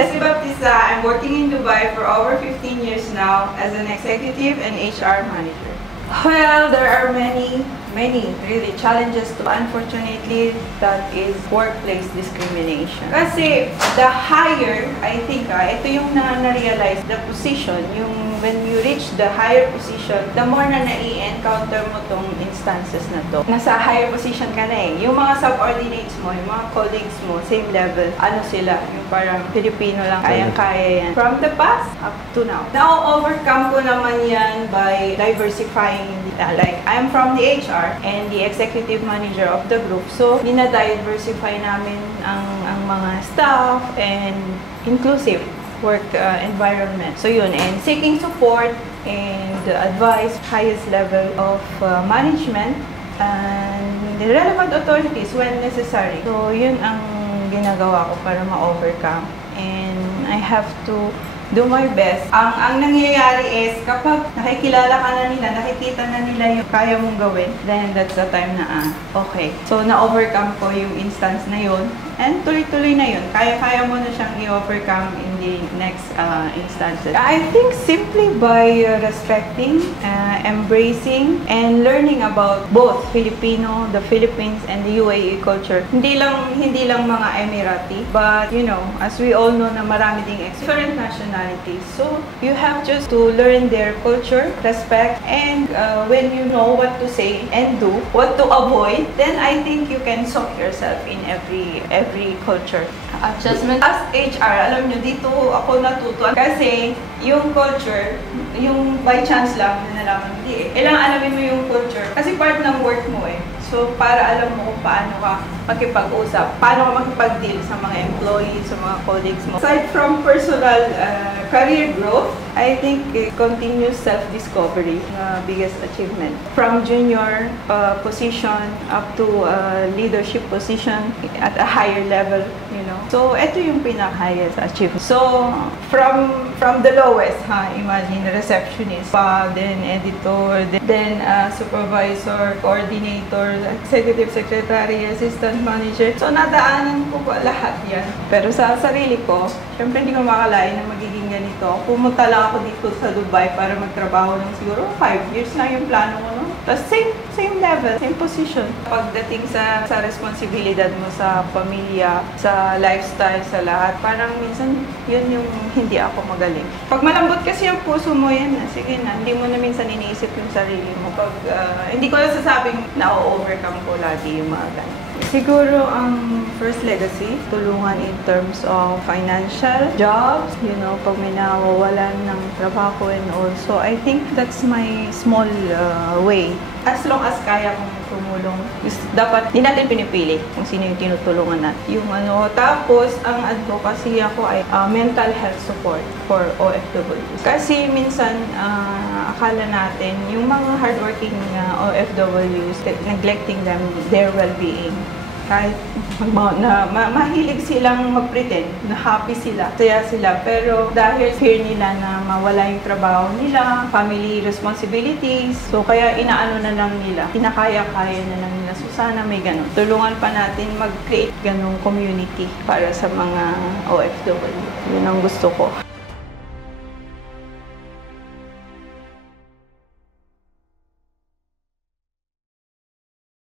Leslie Baptista. I'm working in Dubai for over 15 years now as an executive and HR manager. Well, there are many really challenges to, unfortunately, that is workplace discrimination. Kasi the higher, I think, ito yung na-realize, the position, yung when you reach the higher position, the more na nai-encounter mo tong instances na to. Nasa higher position ka na eh. Yung mga subordinates mo, yung mga colleagues mo, same level, ano sila, yung parang Filipino lang, kayang-kaya yan. From the past up to now. Now-overcome ko naman yan by diversifying. Like, I'm from the HR and the executive manager of the group. So, dina-diversify namin ang mga staff and inclusive work environment. So yun, and seeking support and advice, highest level of management and the relevant authorities when necessary. So yun ang ginagawa ko para ma-overcome, and I have to do my best. Ang nangyayari is, kapag nakikilala ka na nila, nakikita na nila yung kaya mong gawin, then that's the time na, okay. So, na-overcome ko yung instance na yun, and tuloy-tuloy na yun. Kaya-kaya mo na siyang i-overcome in the next instances. I think simply by respecting, embracing, and learning about both Filipino, the Philippines, and the UAE culture. Hindi lang mga Emirati, but, you know, as we all know na marami ding different nationalities. So, you have just to learn their culture, respect, and when you know what to say and do, what to avoid, then I think you can soak yourself in every culture. Adjustment. As HR, alam nyo, dito ako natutuan kasi yung culture, yung by chance lang na nalaman, hindi eh. Kailangan alamin mo yung culture kasi part ng work mo eh. So, para alam mo kung paano ka makipag-usap, paano ka makipag-deal sa mga employees, sa mga colleagues mo. Aside from personal career growth, I think continuous self-discovery na biggest achievement. From junior position up to leadership position at a higher level, you know. So, ito yung pinaka-highest achievement. So, from the lowest, imagine, receptionist, then editor, then supervisor, coordinator, executive secretary, assistant manager. So, nadaanan ko pa lahat yan. Pero sa sarili ko, syempre hindi ko makalain na magiging ganito. Pumunta lang ako dito sa Dubai para magtrabaho ng siguro 5 years lang yung plano ko, no? Tapos same level, same position. Pagdating sa responsibilidad mo sa pamilya, sa lifestyle, sa lahat, parang minsan yun yung hindi ako magaling. Pag malambot kasi yung puso mo, yan na, sige na, hindi mo na minsan iniisip yung sarili mo. Pag, hindi ko na sasabing na-overcome ko lagi yung mga ganun. Siguro ang first legacy, tulungan in terms of financial, jobs, you know, pag may nawawalan ng trabaho and also, I think that's my small way. As long as kaya kong tumulong, dapat di natin pinipili kung sino yung tinutulungan natin. Yung tapos ang advocacy ako ay mental health support for OFWs. Kasi minsan akala natin yung mga hardworking OFWs, neglecting them, their well-being. Kahit mahilig silang mag-pretend na happy sila, saya sila. Pero dahil fear nila na mawala yung trabaho nila, family responsibilities, so kaya inaano na lang nila, kinakaya-kaya na lang nila. So sana may ganun. Tulungan pa natin mag-create ganung community para sa mga OFW. Yun ang gusto ko.